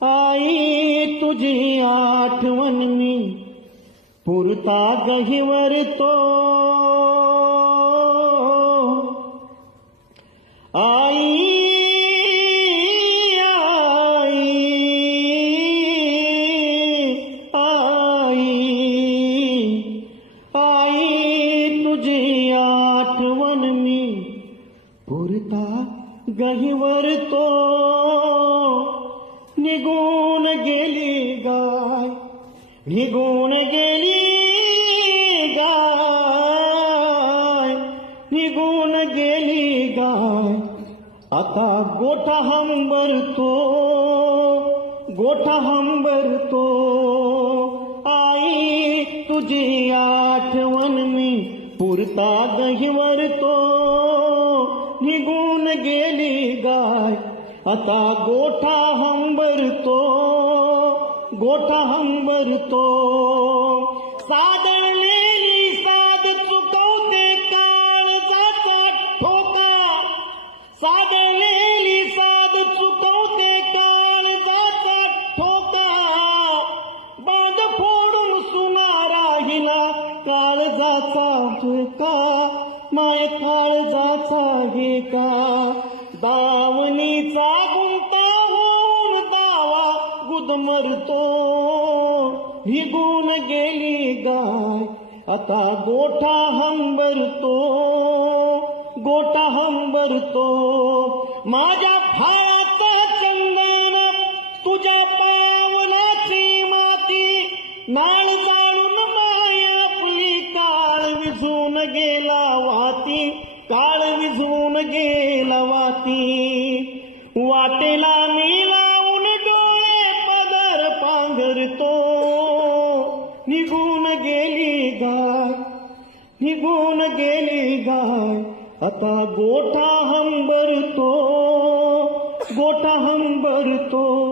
आई तुझी आठवण मी पुरता गहिवरतो. आई आई आई आई तुझी आठवण मी पुरता गहिवरतो. निघून गेली गाय, निघून गेली गाय, निघून गेली गाय. आता गोठा हंबरतो, गोठा हंबरतो. आई तुझी आठवण मी पुरता गहिवरतो. निघून गेली गाय, आता गोठा हंबरतो, गोठा हंबरतो. सादळलेली साद चुकवते काळजाचा ठोका, सादळलेली साद चुकवते काळजाचा ठोका. बांध फोडून सुनारा हिला काळजाचा ठोका, माय काळजाचा हे का. दावणीचा गुंता होऊन दावा गुदमरतो. निघून गेली गाय, आता गोठा हंबरतो, गोठा हंबरतो. माझ्या फाळाचा चंदन तुझ्या पावलाची माती, नाळ जाळून माया आपली काळ विझून गेला वाती, काळ विझून गेला वाती. वाटेला मी लावून डोळे पदर पांघरतो. निघून गेली गाय, निघून गेली गाय, आता गोठा हंबरतो, गोठा हंबरतो.